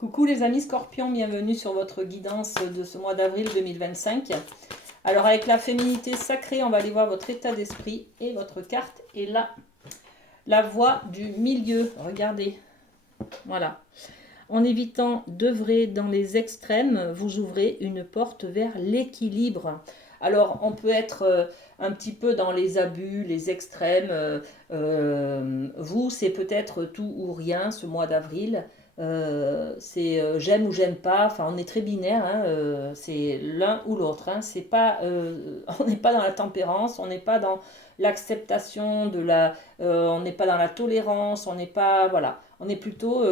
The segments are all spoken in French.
Coucou les amis Scorpions, bienvenue sur votre guidance de ce mois d'avril 2025. Alors avec la féminité sacrée, on va aller voir votre état d'esprit et votre carte est là. La voie du milieu, regardez, voilà. En évitant d'œuvrer dans les extrêmes, vous ouvrez une porte vers l'équilibre. Alors on peut être un petit peu dans les abus, les extrêmes. Vous, c'est peut-être tout ou rien ce mois d'avril. C'est j'aime ou j'aime pas. Enfin, on est très binaire. Hein, c'est l'un ou l'autre. Hein, c'est pas, on n'est pas dans la tempérance. On n'est pas dans l'acceptation de la. On n'est pas dans la tolérance. On n'est pas, voilà. On est plutôt,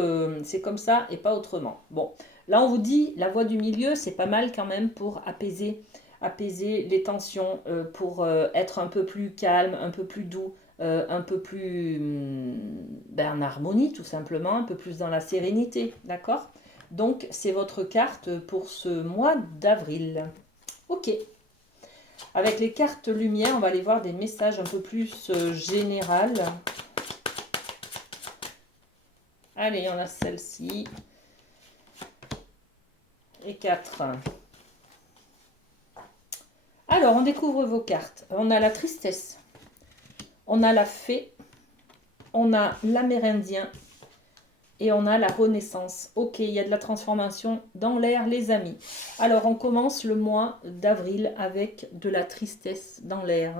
c'est comme ça et pas autrement. Bon, là on vous dit la voie du milieu, c'est pas mal quand même pour apaiser les tensions, pour être un peu plus calme, un peu plus doux, un peu plus en harmonie tout simplement, un peu plus dans la sérénité, d'accord? Donc c'est votre carte pour ce mois d'avril. Ok. Avec les cartes lumière, on va aller voir des messages un peu plus généraux. Allez, on a celle-ci. Et 4. Alors, on découvre vos cartes. On a la tristesse. On a la fée. On a l'amérindien. Et on a la renaissance. Ok, il y a de la transformation dans l'air, les amis. Alors, on commence le mois d'avril avec de la tristesse dans l'air.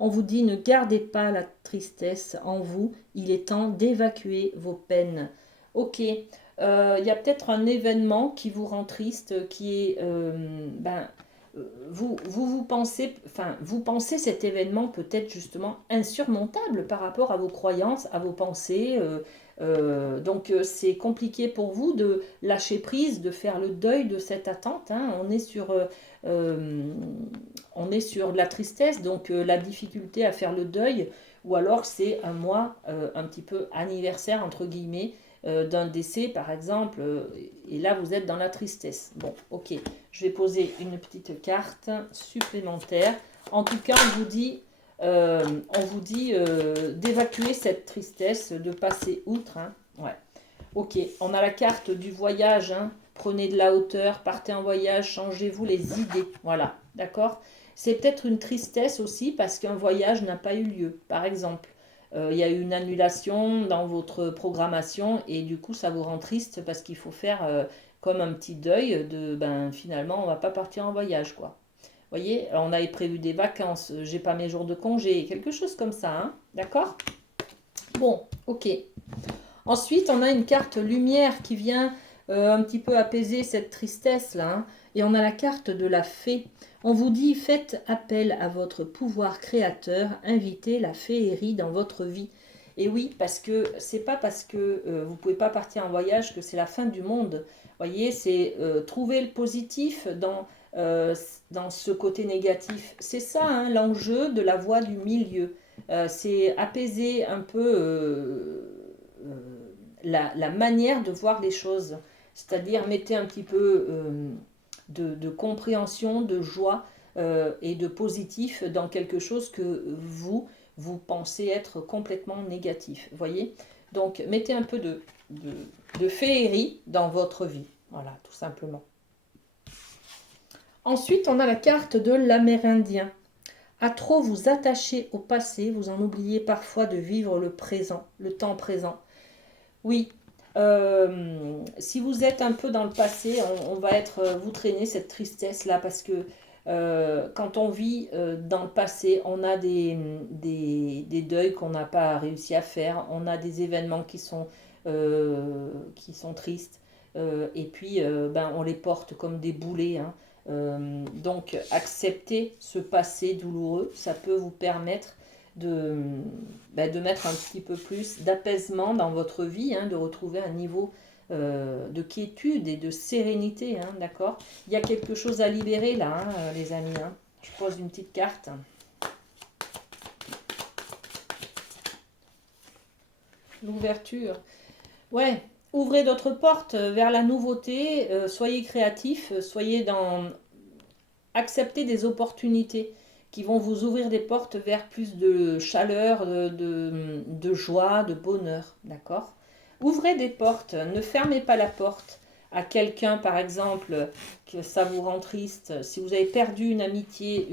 On vous dit, ne gardez pas la tristesse en vous. Il est temps d'évacuer vos peines. Ok, il y a peut-être un événement qui vous rend triste, qui est, vous pensez, enfin, vous pensez cet événement peut-être justement insurmontable par rapport à vos croyances, à vos pensées. Donc c'est compliqué pour vous de lâcher prise, de faire le deuil de cette attente. Hein. Euh, on est sur de la tristesse, donc la difficulté à faire le deuil, ou alors c'est un mois un petit peu anniversaire entre guillemets d'un décès par exemple, et là vous êtes dans la tristesse. Bon, ok, je vais poser une petite carte supplémentaire. En tout cas, on vous dit d'évacuer cette tristesse, de passer outre. Hein. Ouais. Ok, on a la carte du voyage. Hein. Prenez de la hauteur, partez en voyage, changez-vous les idées. Voilà, d'accord. C'est peut-être une tristesse aussi parce qu'un voyage n'a pas eu lieu, par exemple. Il y a eu une annulation dans votre programmation et du coup ça vous rend triste parce qu'il faut faire comme un petit deuil de finalement on va pas partir en voyage quoi. Vous voyez, on avait prévu des vacances, j'ai pas mes jours de congé, quelque chose comme ça, hein, d'accord? Bon, ok. Ensuite, on a une carte lumière qui vient un petit peu apaiser cette tristesse-là. Hein. Et on a la carte de la fée. On vous dit, faites appel à votre pouvoir créateur, invitez la féerie dans votre vie. Et oui, parce que c'est pas parce que vous pouvez pas partir en voyage que c'est la fin du monde. Vous voyez, c'est trouver le positif euh, dans ce côté négatif. C'est ça, hein, l'enjeu de la voie du milieu. C'est apaiser un peu la manière de voir les choses. C'est-à-dire, mettez un petit peu de compréhension, de joie et de positif dans quelque chose que vous pensez être complètement négatif. Voyez. Donc, mettez un peu de féerie dans votre vie. Voilà, tout simplement. Ensuite, on a la carte de l'Amérindien. À trop vous attacher au passé, vous en oubliez parfois de vivre le présent, le temps présent. Oui, si vous êtes un peu dans le passé, on va vous traîner cette tristesse-là parce que quand on vit dans le passé, on a des deuils qu'on n'a pas réussi à faire, on a des événements qui sont tristes, et puis on les porte comme des boulets. Hein. Donc accepter ce passé douloureux, ça peut vous permettre de, de mettre un petit peu plus d'apaisement dans votre vie, hein, de retrouver un niveau de quiétude et de sérénité, hein, d'accord? Il y a quelque chose à libérer là, hein, les amis. Hein. Je pose une petite carte. L'ouverture. Ouais, ouvrez d'autres portes vers la nouveauté, soyez créatifs, soyez dans accepter des opportunités qui vont vous ouvrir des portes vers plus de chaleur, de joie, de bonheur, d'accord? Ouvrez des portes, ne fermez pas la porte. à quelqu'un, par exemple, que ça vous rend triste, si vous avez perdu une amitié,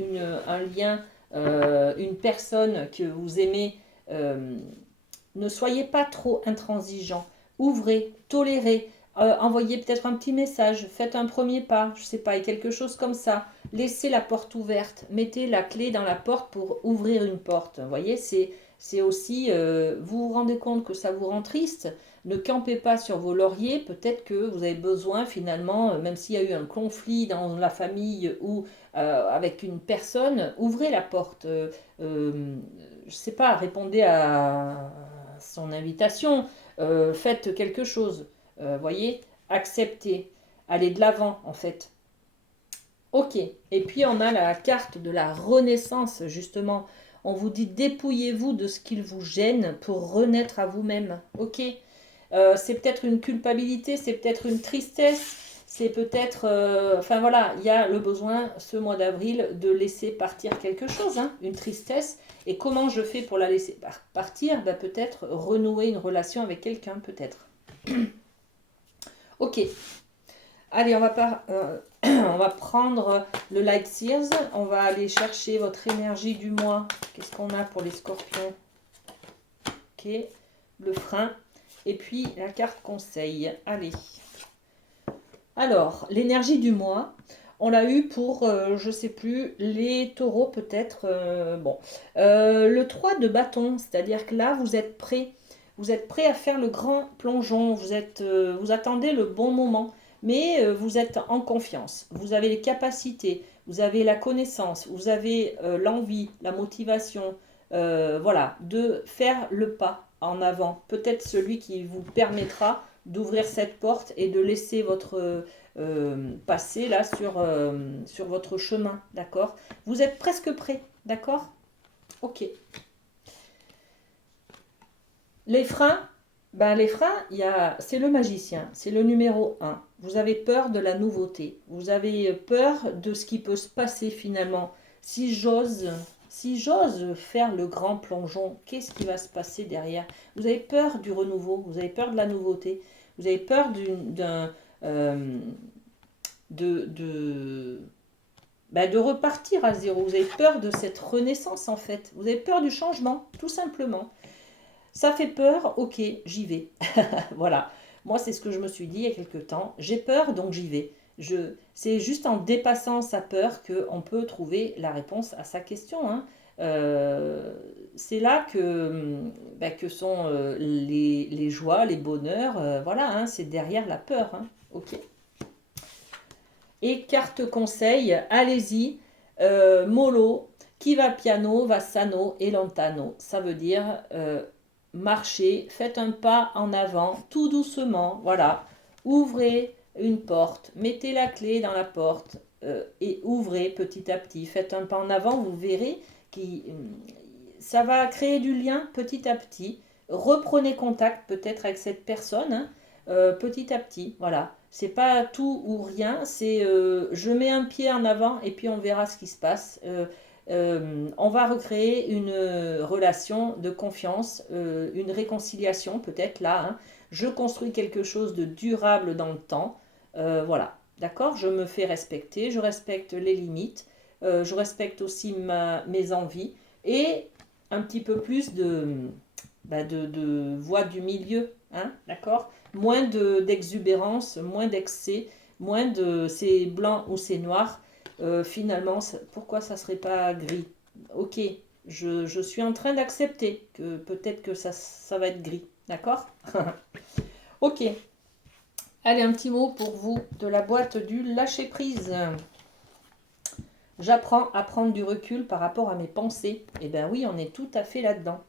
un lien, une personne que vous aimez, ne soyez pas trop intransigeant. Ouvrez, tolérez, envoyez peut-être un petit message, faites un premier pas, je sais pas, et quelque chose comme ça. Laissez la porte ouverte, mettez la clé dans la porte pour ouvrir une porte. Vous voyez, c'est aussi, vous vous rendez compte que ça vous rend triste, ne campez pas sur vos lauriers, peut-être que vous avez besoin finalement, même s'il y a eu un conflit dans la famille ou avec une personne, ouvrez la porte. Je sais pas, répondez à son invitation, faites quelque chose, voyez, acceptez, allez de l'avant en fait. Ok, et puis on a la carte de la renaissance justement. On vous dit dépouillez-vous de ce qui vous gêne pour renaître à vous-même. Ok, c'est peut-être une culpabilité, c'est peut-être une tristesse, c'est peut-être... enfin voilà, il y a le besoin ce mois d'avril de laisser partir quelque chose, hein, une tristesse. Et comment je fais pour la laisser partir? Ben, peut-être renouer une relation avec quelqu'un, peut-être. Ok, allez, on va prendre le Light Sears. On va aller chercher votre énergie du mois. Qu'est-ce qu'on a pour les scorpions? Ok, le frein. Et puis la carte conseil. Allez. Alors, l'énergie du mois, on l'a eu pour, je ne sais plus, les taureaux peut-être. Bon, le 3 de bâton, c'est-à-dire que là, vous êtes prêt. Vous êtes prêt à faire le grand plongeon. Vous attendez le bon moment. Mais vous êtes en confiance. Vous avez les capacités, vous avez la connaissance, vous avez l'envie, la motivation, voilà, de faire le pas en avant. Peut-être celui qui vous permettra d'ouvrir cette porte et de laisser votre passé là sur votre chemin, d'accord? Vous êtes presque prêt, d'accord? Ok. Les freins, ben les freins, c'est le magicien, c'est le numéro un. Vous avez peur de la nouveauté, vous avez peur de ce qui peut se passer finalement. Si j'ose faire le grand plongeon, qu'est-ce qui va se passer derrière? Vous avez peur du renouveau, vous avez peur de la nouveauté, vous avez peur euh, de, de repartir à zéro. Vous avez peur de cette renaissance en fait. Vous avez peur du changement, tout simplement. Ça fait peur, ok, j'y vais. Voilà. Moi, c'est ce que je me suis dit il y a quelque temps. J'ai peur, donc j'y vais. C'est juste en dépassant sa peur qu'on peut trouver la réponse à sa question, hein. C'est là que sont les joies, les bonheurs. Voilà, hein, c'est derrière la peur, hein. Ok. Et carte conseil, allez-y, mollo, qui va piano, va sano et lontano. Ça veut dire marchez, faites un pas en avant, tout doucement, voilà. Ouvrez une porte, mettez la clé dans la porte et ouvrez petit à petit. Faites un pas en avant, vous verrez que ça va créer du lien petit à petit. Reprenez contact peut-être avec cette personne, hein, petit à petit, voilà. C'est pas tout ou rien, c'est je mets un pied en avant et puis on verra ce qui se passe. On va recréer une relation de confiance, une réconciliation peut-être là, hein. Je construis quelque chose de durable dans le temps. Voilà, d'accord? Je me fais respecter, je respecte les limites, je respecte aussi mes envies et un petit peu plus de voix du milieu, hein, d'accord? Moins d'exubérance, moins d'excès, moins de c'est blanc ou c'est noir. Finalement, pourquoi ça serait pas gris? Ok, je suis en train d'accepter que peut-être que ça va être gris, d'accord? Ok, allez, un petit mot pour vous de la boîte du lâcher-prise. J'apprends à prendre du recul par rapport à mes pensées. Eh bien oui, on est tout à fait là-dedans.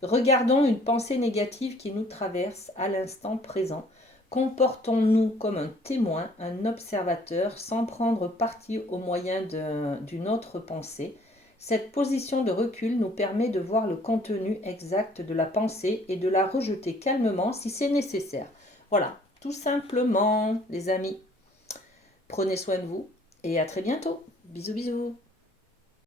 Regardons une pensée négative qui nous traverse à l'instant présent. Comportons-nous comme un témoin, un observateur, sans prendre parti au moyen d'une autre pensée. Cette position de recul nous permet de voir le contenu exact de la pensée et de la rejeter calmement si c'est nécessaire. Voilà, tout simplement, les amis. Prenez soin de vous et à très bientôt. Bisous bisous.